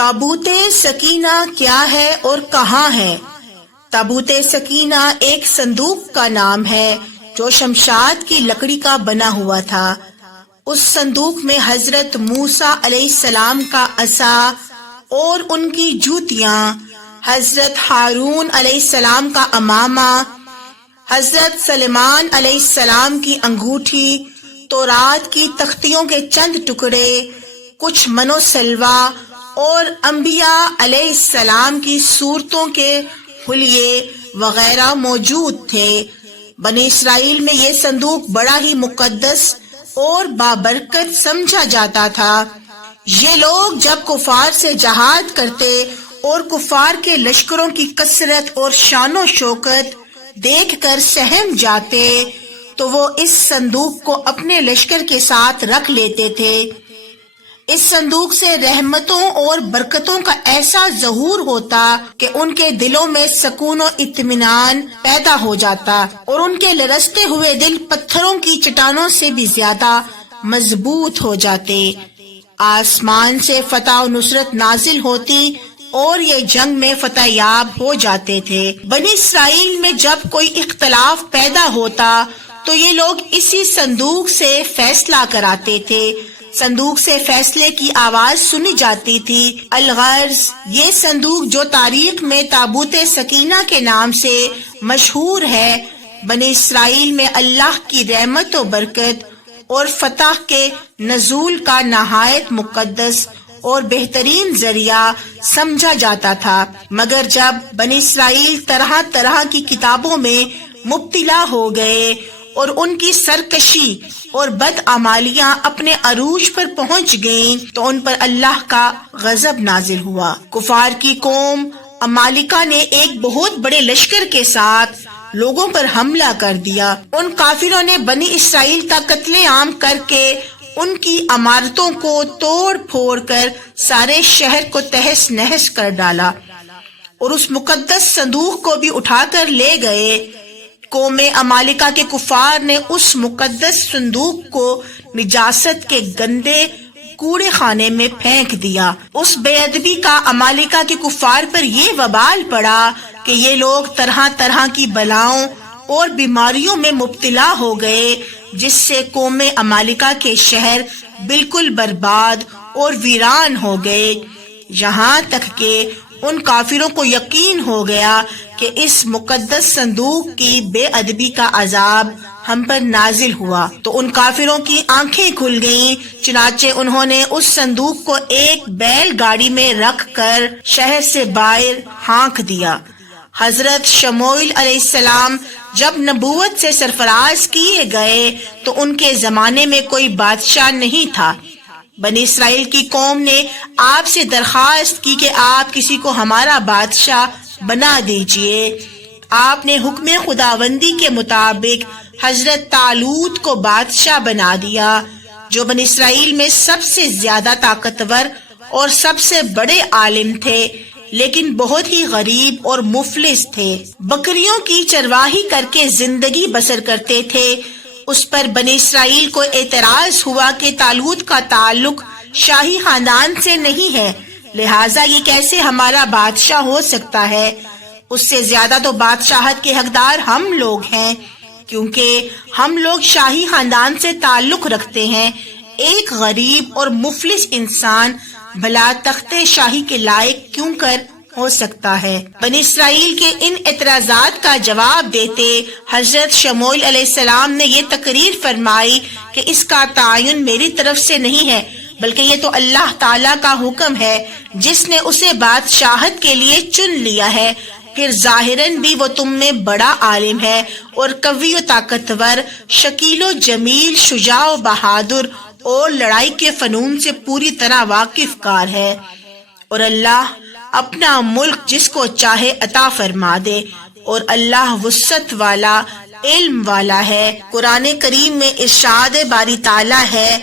تابوت سکینہ کیا ہے اور کہاں ہے؟ تابوت سکینہ ایک صندوق کا نام ہے جو شمشاد کی لکڑی کا بنا ہوا تھا۔ اس صندوق میں حضرت موسیٰ علیہ السلام کا عصا اور ان کی جوتیاں، حضرت ہارون علیہ السلام کا امامہ، حضرت سلیمان علیہ السلام کی انگوٹھی، تورات کی تختیوں کے چند ٹکڑے، کچھ من و سلوا اور انبیاء علیہ السلام کی صورتوں کے حلیے وغیرہ موجود تھے۔ بنی اسرائیل میں یہ صندوق بڑا ہی مقدس اور بابرکت سمجھا جاتا تھا۔ یہ لوگ جب کفار سے جہاد کرتے اور کفار کے لشکروں کی کثرت اور شان و شوکت دیکھ کر سہم جاتے تو وہ اس صندوق کو اپنے لشکر کے ساتھ رکھ لیتے تھے۔ اس صندوق سے رحمتوں اور برکتوں کا ایسا ظہور ہوتا کہ ان کے دلوں میں سکون و اطمینان پیدا ہو جاتا اور ان کے لرزتے ہوئے دل پتھروں کی چٹانوں سے بھی زیادہ مضبوط ہو جاتے۔ آسمان سے فتح و نصرت نازل ہوتی اور یہ جنگ میں فتح یاب ہو جاتے تھے۔ بنی اسرائیل میں جب کوئی اختلاف پیدا ہوتا تو یہ لوگ اسی صندوق سے فیصلہ کراتے تھے۔ صندوق سے فیصلے کی آواز سنی جاتی تھی۔ الغرض یہ صندوق جو تاریخ میں تابوت سکینہ کے نام سے مشہور ہے، بنی اسرائیل میں اللہ کی رحمت و برکت اور فتح کے نزول کا نہایت مقدس اور بہترین ذریعہ سمجھا جاتا تھا۔ مگر جب بنی اسرائیل طرح طرح کی کتابوں میں مبتلا ہو گئے اور ان کی سرکشی اور بدعمالیاں اپنے عروج پر پہنچ گئیں تو ان پر اللہ کا غضب نازل ہوا۔ کفار کی قوم عمالقہ نے ایک بہت بڑے لشکر کے ساتھ لوگوں پر حملہ کر دیا۔ ان کافروں نے بنی اسرائیل کا قتل عام کر کے ان کی عمارتوں کو توڑ پھوڑ کر سارے شہر کو تہس نہس کر ڈالا اور اس مقدس صندوق کو بھی اٹھا کر لے گئے۔ قوم عمالقہ کے کفار نے اس مقدس صندوق کو نجاست کے گندے کوڑے خانے میں پھینک دیا۔ اس بے ادبی کا عمالقہ کے کفار پر یہ وبال پڑا کہ یہ لوگ طرح طرح کی بلاؤں اور بیماریوں میں مبتلا ہو گئے، جس سے قوم عمالقہ کے شہر بالکل برباد اور ویران ہو گئے، یہاں تک کہ ان کافروں کو یقین ہو گیا کہ اس مقدس صندوق کی بے ادبی کا عذاب ہم پر نازل ہوا۔ تو ان کافروں کی آنکھیں کھل گئیں، چنانچہ انہوں نے اس صندوق کو ایک بیل گاڑی میں رکھ کر شہر سے باہر ہانک دیا۔ حضرت شموئیل علیہ السلام جب نبوت سے سرفراز کیے گئے تو ان کے زمانے میں کوئی بادشاہ نہیں تھا۔ بنی اسرائیل کی قوم نے آپ سے درخواست کی کہ آپ کسی کو ہمارا بادشاہ بنا دیجئے۔ آپ نے حکم خداوندی کے مطابق حضرت طالوت کو بادشاہ بنا دیا، جو بنی اسرائیل میں سب سے زیادہ طاقتور اور سب سے بڑے عالم تھے، لیکن بہت ہی غریب اور مفلس تھے۔ بکریوں کی چرواہی کر کے زندگی بسر کرتے تھے۔ اس پر بنی اسرائیل کو اعتراض ہوا کہ طالوت کا تعلق شاہی خاندان سے نہیں ہے، لہٰذا یہ کیسے ہمارا بادشاہ ہو سکتا ہے؟ اس سے زیادہ تو بادشاہت کے حقدار ہم لوگ ہیں، کیونکہ ہم لوگ شاہی خاندان سے تعلق رکھتے ہیں۔ ایک غریب اور مفلس انسان بھلا تخت شاہی کے لائق کیوں کر ہو سکتا ہے؟ بنی اسرائیل کے ان اعتراضات کا جواب دیتے حضرت شموئیل علیہ السلام نے یہ تقریر فرمائی کہ اس کا تعین میری طرف سے نہیں ہے، بلکہ یہ تو اللہ تعالیٰ کا حکم ہے، جس نے اسے بادشاہت کے لیے چن لیا ہے۔ پھر ظاہراً بھی وہ تم میں بڑا عالم ہے اور قوی و طاقتور، شکیل و جمیل، شجاع و بہادر اور لڑائی کے فنون سے پوری طرح واقف کار ہے، اور اللہ اپنا ملک جس کو چاہے عطا فرما دے، اور اللہ وسعت والا، علم والا ہے۔ قرآن کریم میں ارشاد باری تعالیٰ ہے،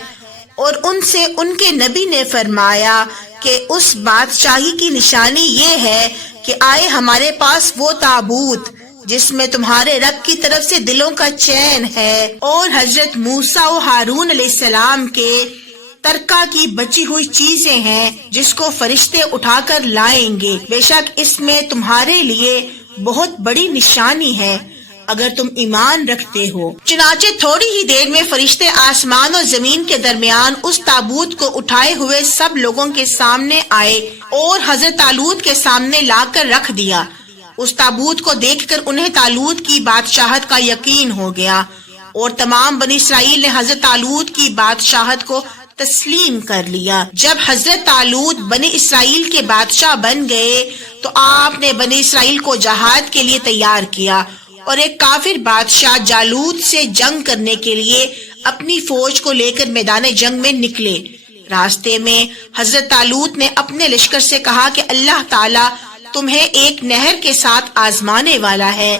اور ان سے ان کے نبی نے فرمایا کہ اس بادشاہی کی نشانی یہ ہے کہ آئے ہمارے پاس وہ تابوت جس میں تمہارے رب کی طرف سے دلوں کا چین ہے، اور حضرت موسیٰ و ہارون علیہ السلام کے ترکہ کی بچی ہوئی چیزیں ہیں جس کو فرشتے اٹھا کر لائیں گے، بے شک اس میں تمہارے لیے بہت بڑی نشانی ہے اگر تم ایمان رکھتے ہو۔ چنانچہ تھوڑی ہی دیر میں فرشتے آسمان اور زمین کے درمیان اس تابوت کو اٹھائے ہوئے سب لوگوں کے سامنے آئے اور حضرت طالوت کے سامنے لا کر رکھ دیا۔ اس تابوت کو دیکھ کر انہیں طالوت کی بادشاہت کا یقین ہو گیا اور تمام بنی اسرائیل نے حضرت طالوت کی بادشاہت کو تسلیم کر لیا۔ جب حضرت طالوت بنی اسرائیل کے بادشاہ بن گئے تو آپ نے بنی اسرائیل کو جہاد کے لیے تیار کیا اور ایک کافر بادشاہ جالوت سے جنگ کرنے کے لیے اپنی فوج کو لے کر میدان جنگ میں نکلے۔ راستے میں حضرت طالوت نے اپنے لشکر سے کہا کہ اللہ تعالیٰ تمہیں ایک نہر کے ساتھ آزمانے والا ہے۔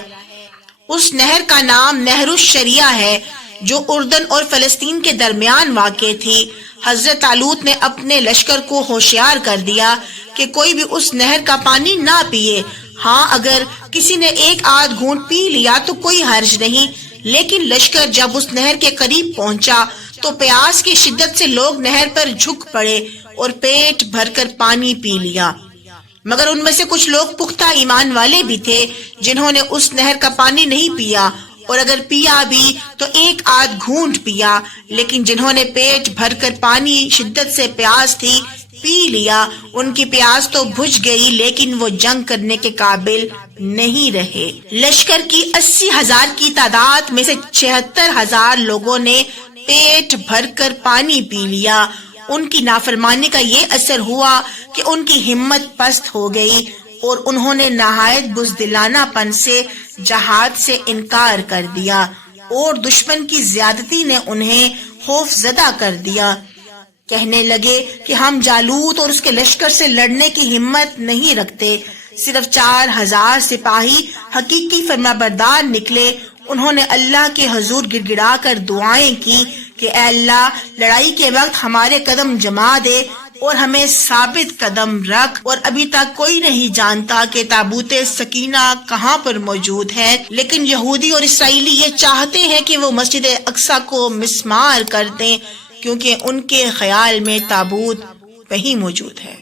اس نہر کا نام نہر الشریعہ ہے جو اردن اور فلسطین کے درمیان واقع تھی۔ حضرت طالوت نے اپنے لشکر کو ہوشیار کر دیا کہ کوئی بھی اس نہر کا پانی نہ پیے۔ ہاں اگر کسی نے ایک آدھ گھونٹ پی لیا تو کوئی حرج نہیں، لیکن لشکر جب اس نہر کے قریب پہنچا تو پیاس کی شدت سے لوگ نہر پر جھک پڑے اور پیٹ بھر کر پانی پی لیا، مگر ان میں سے کچھ لوگ پختہ ایمان والے بھی تھے جنہوں نے اس نہر کا پانی نہیں پیا، اور اگر پیا بھی تو ایک آدھ گھونٹ پیا، لیکن جنہوں نے پیٹ بھر کر پانی شدت سے پیاس تھی پی لیا، ان کی پیاس تو بجھ گئی لیکن وہ جنگ کرنے کے قابل نہیں رہے۔ لشکر کی 80,000 کی تعداد میں سے 76,000 لوگوں نے پیٹ بھر کر پانی پی لیا۔ ان کی نافرمانی کا یہ اثر ہوا کہ ان کی ہمت پست ہو گئی اور انہوں نے نہایت بزدلانہ پن سے جہاد سے انکار کر دیا اور دشمن کی زیادتی نے انہیں خوف زدہ کر دیا۔ کہنے لگے کہ ہم جالوت اور اس کے لشکر سے لڑنے کی ہمت نہیں رکھتے۔ صرف 4,000 سپاہی حقیقی فرمانبردار نکلے۔ انہوں نے اللہ کے حضور گڑ گڑا کر دعائیں کی کہ اے اللہ لڑائی کے وقت ہمارے قدم جما دے اور ہمیں ثابت قدم رکھ۔ اور ابھی تک کوئی نہیں جانتا کہ تابوت سکینہ کہاں پر موجود ہے، لیکن یہودی اور اسرائیلی یہ چاہتے ہیں کہ وہ مسجد اقصی کو مسمار کر دیں کیونکہ ان کے خیال میں تابوت وہیں موجود ہے۔